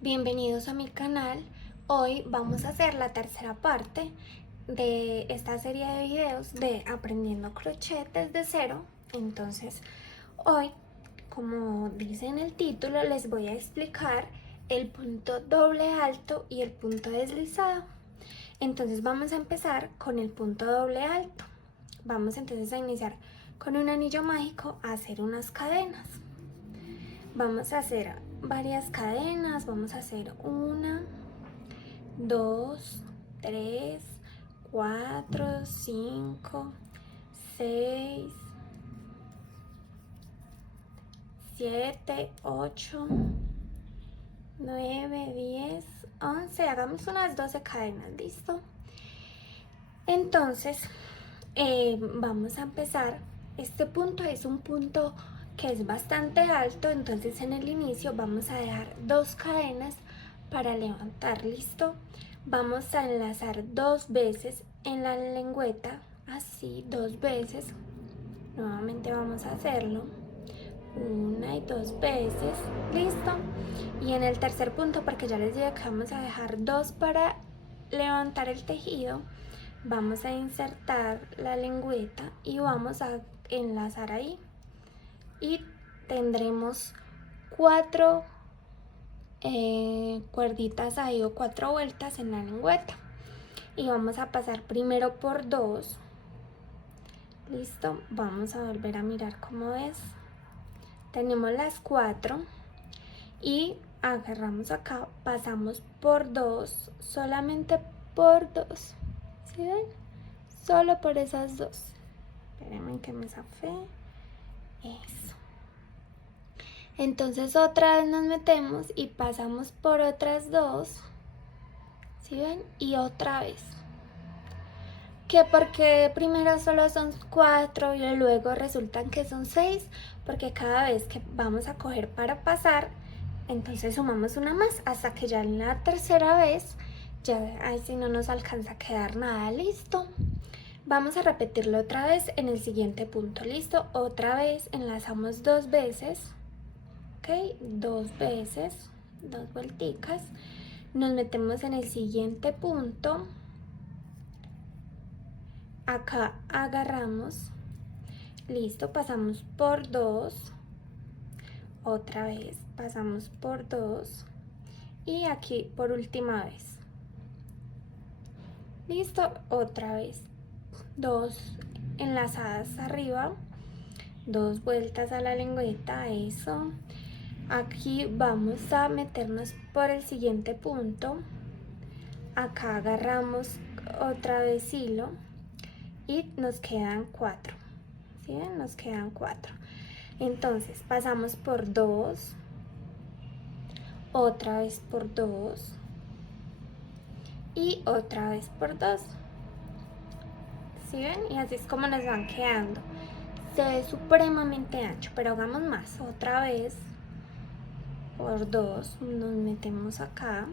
Bienvenidos a mi canal. Hoy vamos a hacer la tercera parte de esta serie de videos de aprendiendo crochet desde cero. Entonces hoy, como dice en el título, les voy a explicar el punto doble alto y el punto deslizado. Entonces vamos a empezar con el punto doble alto. Vamos entonces a iniciar con un anillo mágico a hacer unas cadenas. Vamos a hacer varias cadenas, vamos a hacer 1, 2, 3, 4, 5, 6, 7, 8, 9, 10, 11, hagamos unas 12 cadenas, ¿listo? Entonces, vamos a empezar. Este punto es un punto que es bastante alto, entonces en el inicio vamos a dejar 2 cadenas para levantar, ¿listo? Vamos a enlazar 2 veces en la lengüeta, así 2 veces. Nuevamente vamos a hacerlo 1 y 2 veces, ¿listo? Y en el tercer punto, porque ya les dije que vamos a dejar 2 para levantar el tejido, vamos a insertar la lengüeta y vamos a enlazar ahí y tendremos 4 cuerditas ahí o 4 vueltas en la lengüeta y vamos a pasar primero por 2. Listo, vamos a volver a mirar cómo es. Tenemos las 4 y agarramos acá, pasamos por 2, solamente por 2. ¿Sí ven? Solo por esas 2. Espérenme que me zafé. Eso. Entonces otra vez nos metemos y pasamos por otras 2. ¿Sí ven? Y otra vez. ¿Que porque primero solo son 4 y luego resultan que son 6? Porque cada vez que vamos a coger para pasar, entonces sumamos una más hasta que ya en la tercera vez, ya ahí sí no nos alcanza a quedar nada, listo. Vamos a repetirlo otra vez en el siguiente punto, listo. Otra vez enlazamos 2 veces, ok, 2 veces, 2 vuelticas. Nos metemos en el siguiente punto. Acá agarramos, listo, pasamos por 2, otra vez pasamos por 2 y aquí por última vez, listo, otra vez 2 enlazadas arriba, 2 vueltas a la lengüeta, eso. Aquí vamos a meternos por el siguiente punto, acá agarramos otra vez hilo y nos quedan 4. ¿Sí ven? Nos quedan 4. Entonces pasamos por 2, otra vez por 2 y otra vez por 2. ¿Sí ven? Y así es como nos van quedando. Se ve supremamente ancho, pero hagamos más. Otra vez por 2 nos metemos acá,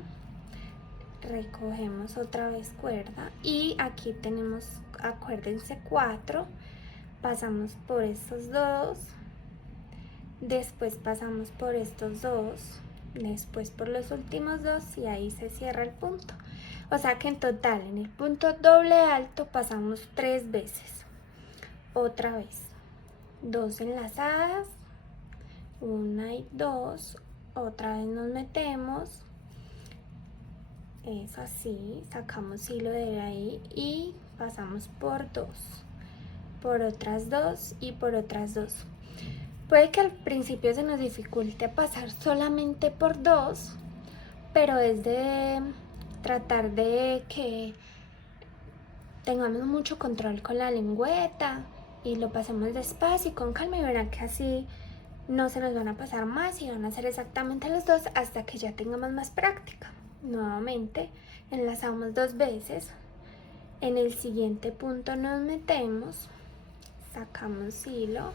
recogemos otra vez cuerda y aquí tenemos, acuérdense, 4. Pasamos por estos 2, después pasamos por estos 2, después por los últimos 2 y ahí se cierra el punto. O sea que en total en el punto doble alto pasamos 3 veces. Otra vez 2 enlazadas, 1 y 2, otra vez nos metemos, es así, sacamos hilo de ahí y pasamos por 2, por otras 2 y por otras 2. Puede que al principio se nos dificulte pasar solamente por 2, pero es de tratar de que tengamos mucho control con la lengüeta y lo pasemos despacio y con calma y verán que así no se nos van a pasar más y van a ser exactamente los 2 hasta que ya tengamos más práctica. Nuevamente enlazamos 2 veces, en el siguiente punto nos metemos, sacamos hilo,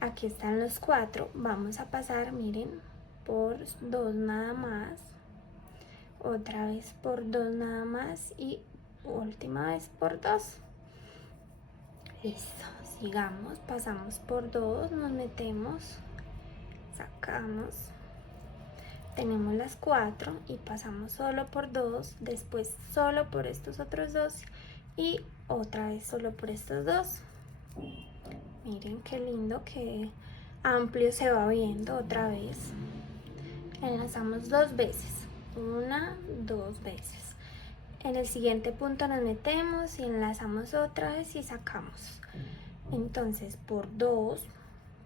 aquí están los 4, vamos a pasar, miren, por 2 nada más, otra vez por 2 nada más y última vez por 2. Listo, sigamos, pasamos por 2, nos metemos, sacamos, tenemos las 4 y pasamos solo por 2, después solo por estos otros 2 y otra vez solo por estos 2. Miren qué lindo, qué amplio se va viendo. Otra vez enlazamos 2 veces, 1, 2 veces. En el siguiente punto nos metemos y enlazamos otra vez y sacamos. Entonces por 2,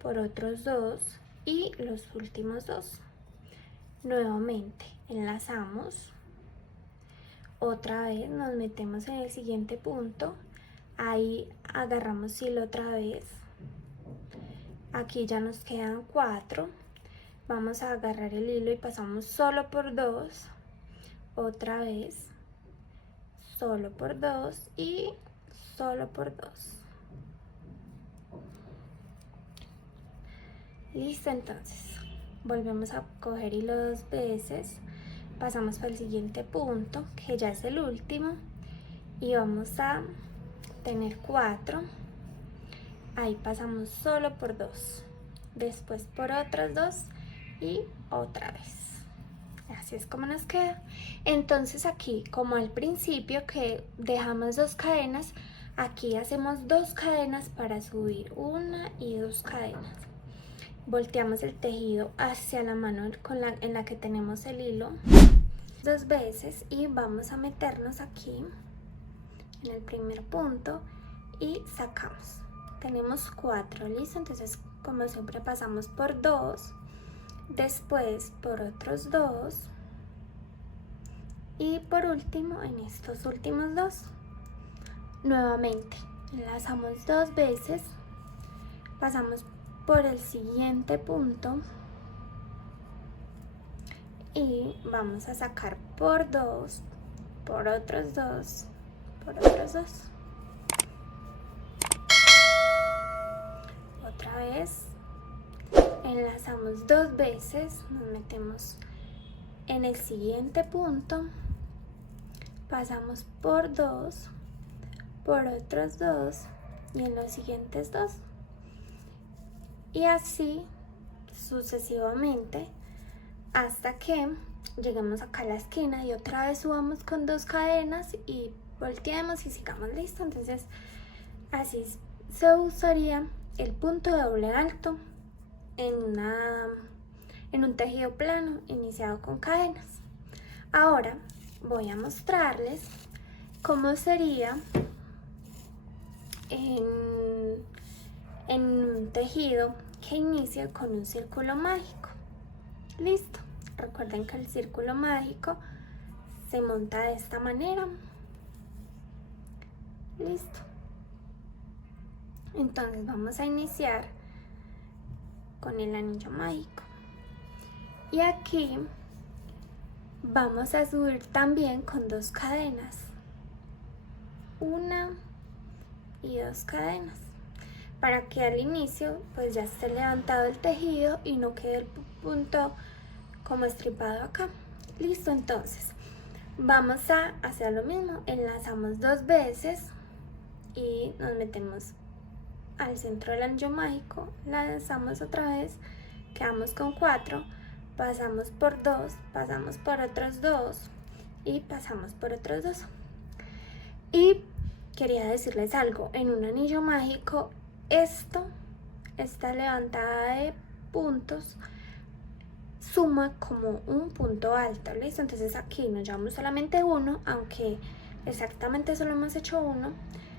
por otros 2 y los últimos 2. Nuevamente enlazamos, otra vez nos metemos en el siguiente punto, ahí agarramos hilo otra vez, aquí ya nos quedan 4, vamos a agarrar el hilo y pasamos solo por 2, otra vez, solo por 2 y solo por 2. Listo, entonces volvemos a coger hilo 2 veces, pasamos para el siguiente punto, que ya es el último, y vamos a tener 4, ahí pasamos solo por 2, después por otras 2 y otra vez. Así es como nos queda. Entonces aquí, como al principio que dejamos 2 cadenas, aquí hacemos 2 cadenas para subir, 1 y 2 cadenas. Volteamos el tejido hacia la mano en la que tenemos el hilo 2 veces y vamos a meternos aquí en el primer punto y sacamos. Tenemos 4, listo. Entonces, como siempre, pasamos por 2, después por otros 2 y por último en estos últimos 2. Nuevamente enlazamos 2 veces, pasamos por el siguiente punto y vamos a sacar por 2, por otros 2, por otros 2. Otra vez enlazamos 2 veces, nos metemos en el siguiente punto, pasamos por 2, por otros 2 y en los siguientes 2. Y así sucesivamente hasta que lleguemos acá a la esquina y otra vez subamos con 2 cadenas y volteemos y sigamos. Listo. Entonces así se usaría el punto doble alto en un tejido plano iniciado con cadenas. Ahora voy a mostrarles cómo sería en un tejido que inicia con un círculo mágico. Listo. Recuerden que el círculo mágico se monta de esta manera. Listo. Entonces vamos a iniciar con el anillo mágico y aquí vamos a subir también con 2 cadenas, 1 y 2 cadenas, para que al inicio pues ya esté levantado el tejido y no quede el punto como estripado acá. Listo. Entonces vamos a hacer lo mismo, enlazamos 2 veces y nos metemos al centro del anillo mágico, lanzamos otra vez, quedamos con 4, pasamos por 2, pasamos por otros 2 y pasamos por otros 2. Y quería decirles algo, en un anillo mágico esta levantada de puntos suma como un punto alto. ¿Listo? Entonces aquí nos llevamos solamente 1, aunque exactamente solo hemos hecho 1,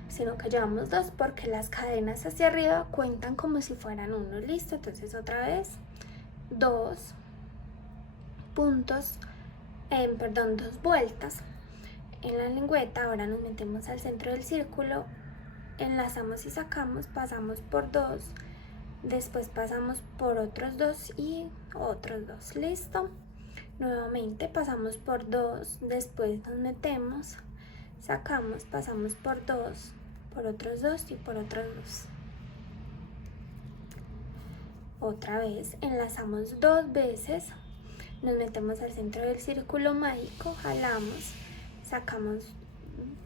sino que llevamos 2 porque las cadenas hacia arriba cuentan como si fueran 1. Listo. Entonces otra vez 2 puntos, 2 vueltas en la lengüeta. Ahora nos metemos al centro del círculo, enlazamos y sacamos, pasamos por 2, después pasamos por otros 2 y otros 2. Listo. Nuevamente pasamos por 2, después nos metemos, sacamos, pasamos por 2, por otros 2 y por otros 2. Otra vez enlazamos 2 veces, nos metemos al centro del círculo mágico, jalamos, sacamos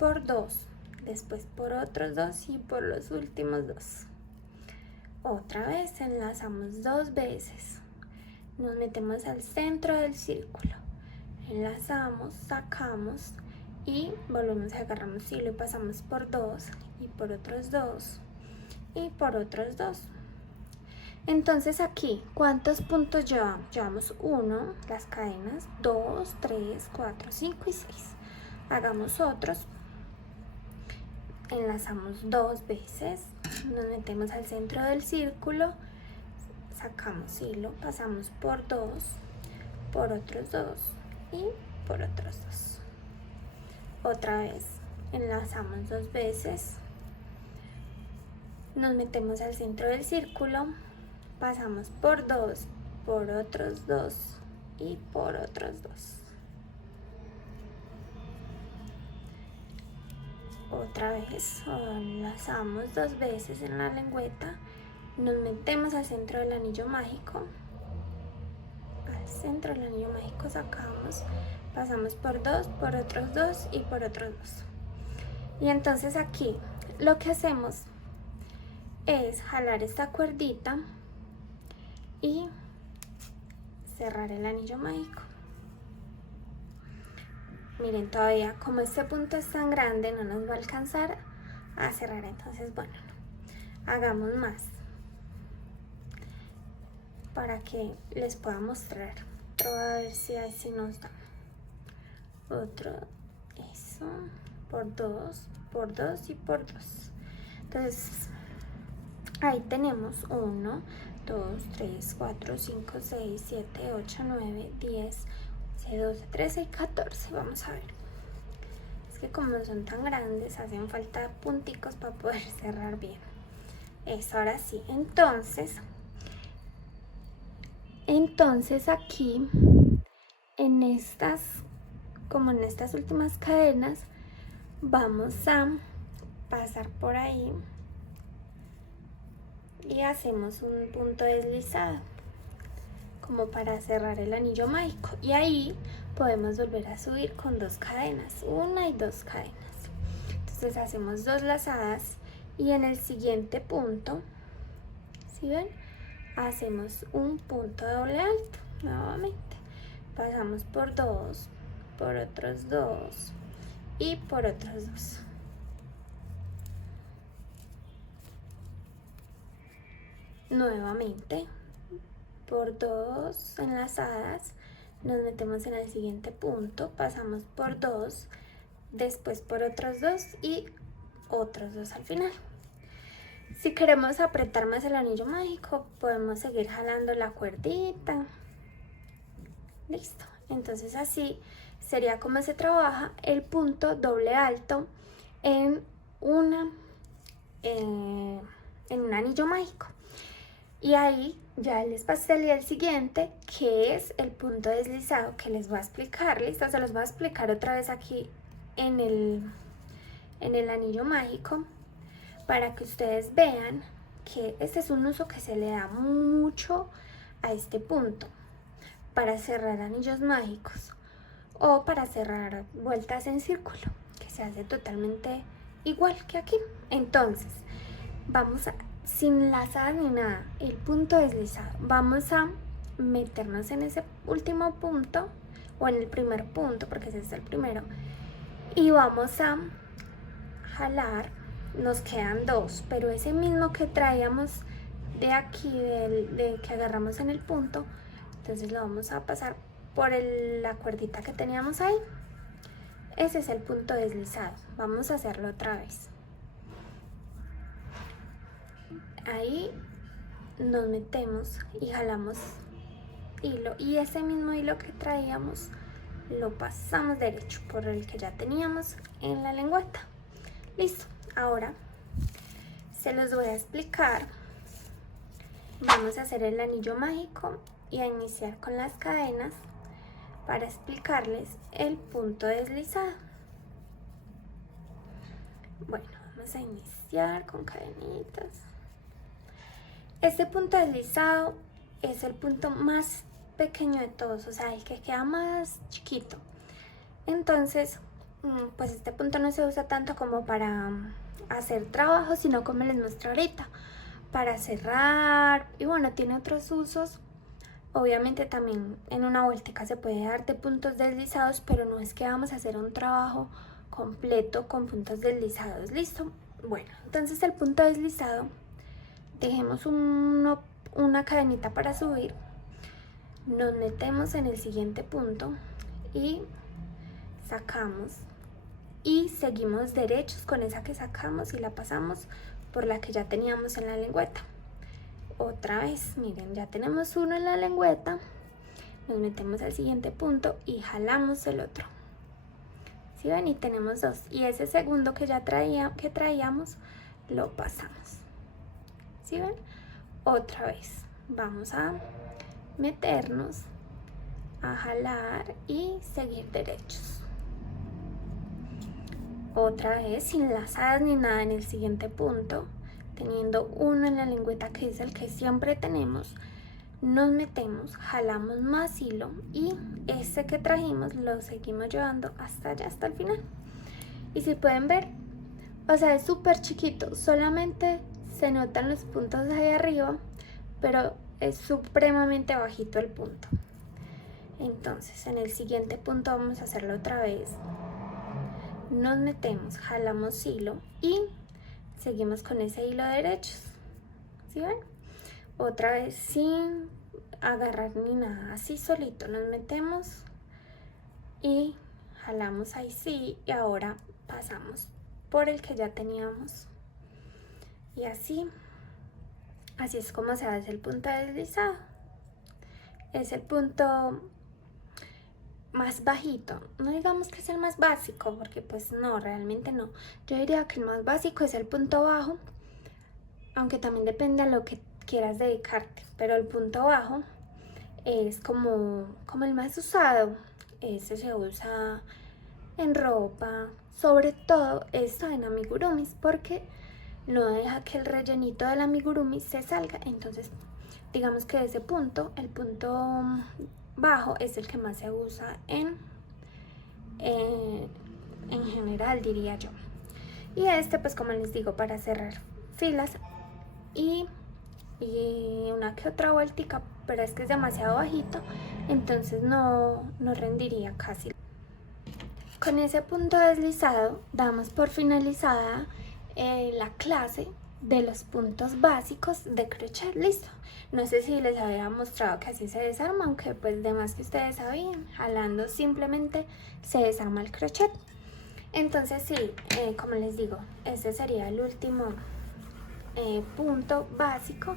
por 2, después por otros 2 y por los últimos 2. Otra vez enlazamos 2 veces, nos metemos al centro del círculo, enlazamos, sacamos y volvemos a agarramos hilo y pasamos por 2 y por otros 2 y por otros 2. Entonces aquí, ¿cuántos puntos llevamos? Llevamos 1, las cadenas, 2, 3, 4, 5 y 6. Hagamos otros. Enlazamos 2 veces, nos metemos al centro del círculo, sacamos hilo, pasamos por 2, por otros 2 y por otros 2. Otra vez, enlazamos 2 veces, nos metemos al centro del círculo, pasamos por 2, por otros 2 y por otros 2. Otra vez, enlazamos 2 veces en la lengüeta, nos metemos al centro del anillo mágico, al centro del anillo mágico sacamos, pasamos por 2, por otros 2 y por otros 2. Y entonces aquí lo que hacemos es jalar esta cuerdita y cerrar el anillo mágico. Miren, todavía como este punto es tan grande no nos va a alcanzar a cerrar, entonces bueno, hagamos más para que les pueda mostrar. Otro, a ver si así nos da. Otro, eso, por 2 y por 2. Entonces ahí tenemos 1, 2, 3, 4, 5, 6, 7, 8, 9, 10, 12, 13 y 14. Vamos a ver. Es que como son tan grandes, hacen falta punticos para poder cerrar bien. Eso, ahora sí. Entonces aquí, en estas, como en estas últimas cadenas, vamos a pasar por ahí y hacemos un punto deslizado como para cerrar el anillo mágico, y ahí podemos volver a subir con 2 cadenas, 1 y 2 cadenas. Entonces hacemos 2 lazadas y en el siguiente punto, ¿sí ven? Hacemos un punto doble alto nuevamente, pasamos por 2, por otros 2 y por otros 2. Nuevamente por 2 enlazadas, nos metemos en el siguiente punto, pasamos por 2, después por otros 2 y otros 2 al final. Si queremos apretar más el anillo mágico, podemos seguir jalando la cuerdita. Listo. Entonces así sería como se trabaja el punto doble alto en un anillo mágico. Y ahí ya les pasé el siguiente, que es el punto deslizado, que les voy a explicar. Listo, se los voy a explicar otra vez aquí en el anillo mágico, para que ustedes vean que este es un uso que se le da mucho a este punto, para cerrar anillos mágicos o para cerrar vueltas en círculo, que se hace totalmente igual que aquí. Entonces, vamos a, sin lazar ni nada, el punto deslizado, vamos a meternos en ese último punto o en el primer punto, porque ese es el primero, y vamos a jalar. Nos quedan 2, pero ese mismo que traíamos de aquí, de que agarramos en el punto, entonces lo vamos a pasar por la cuerdita que teníamos ahí. Ese es el punto deslizado. Vamos a hacerlo otra vez. Ahí nos metemos y jalamos hilo, y ese mismo hilo que traíamos lo pasamos derecho por el que ya teníamos en la lengüeta. Listo. Ahora se los voy a explicar. Vamos a hacer el anillo mágico y a iniciar con las cadenas para explicarles el punto deslizado. Bueno, vamos a iniciar con cadenitas. Este punto deslizado es el punto más pequeño de todos, o sea, el que queda más chiquito. Entonces, pues este punto no se usa tanto como para hacer trabajo, sino como les muestro ahorita, para cerrar, y bueno, tiene otros usos, Obviamente también en una vueltica se puede dar de puntos deslizados, pero no es que vamos a hacer un trabajo completo con puntos deslizados. ¿Listo? Bueno, entonces el punto deslizado, dejemos una cadenita para subir, nos metemos en el siguiente punto y sacamos y seguimos derechos con esa que sacamos y la pasamos por la que ya teníamos en la lengüeta. Otra vez, miren, ya tenemos uno en la lengüeta, nos metemos al siguiente punto y jalamos el otro. ¿Sí ven? Y tenemos dos, y ese segundo que ya traíamos lo pasamos. ¿Sí ven? Otra vez vamos a meternos, a jalar y seguir derechos. Otra vez sin lazadas ni nada en el siguiente punto, teniendo uno en la lengüeta que es el que siempre tenemos, nos metemos, jalamos más hilo y ese que trajimos lo seguimos llevando hasta allá, hasta el final. Y si pueden ver, o sea, es súper chiquito, solamente se notan los puntos de ahí arriba, pero es supremamente bajito el punto. Entonces en el siguiente punto vamos a hacerlo otra vez, nos metemos, jalamos hilo y seguimos con ese hilo derechos. ¿Sí ven? Otra vez sin agarrar ni nada, así solito nos metemos y jalamos ahí sí, y ahora pasamos por el que ya teníamos y así es como se hace el punto deslizado. Es el punto más bajito, no digamos que es el más básico, porque pues no, realmente no. Yo diría que el más básico es el punto bajo, aunque también depende a lo que quieras dedicarte, pero el punto bajo es como el más usado. Ese se usa en ropa, sobre todo está en amigurumis, porque no deja que el rellenito del amigurumi se salga. Entonces digamos que ese punto, el punto bajo, es el que más se usa en general, diría yo. Y este, pues como les digo, para cerrar filas y una que otra vueltica, pero es que es demasiado bajito, entonces no rendiría casi. Con ese punto deslizado damos por finalizada la clase de los puntos básicos de crochet. Listo. No sé si les había mostrado que así se desarma, aunque pues de más que ustedes sabían, jalando simplemente se desarma el crochet. Entonces sí, como les digo, este sería el último punto básico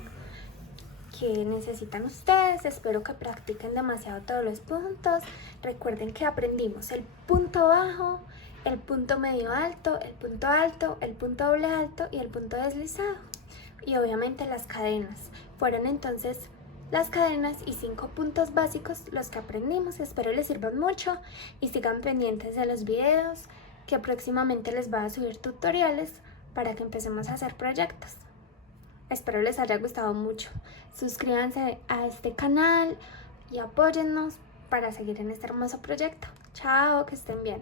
que necesitan ustedes. Espero que practiquen demasiado todos los puntos. Recuerden que aprendimos el punto bajo, el punto medio alto, el punto alto, el punto doble alto y el punto deslizado. Y obviamente las cadenas. Fueron entonces las cadenas y 5 puntos básicos los que aprendimos. Espero les sirvan mucho y sigan pendientes de los videos, que próximamente les voy a subir tutoriales para que empecemos a hacer proyectos. Espero les haya gustado mucho. Suscríbanse a este canal y apóyennos para seguir en este hermoso proyecto. Chao, que estén bien.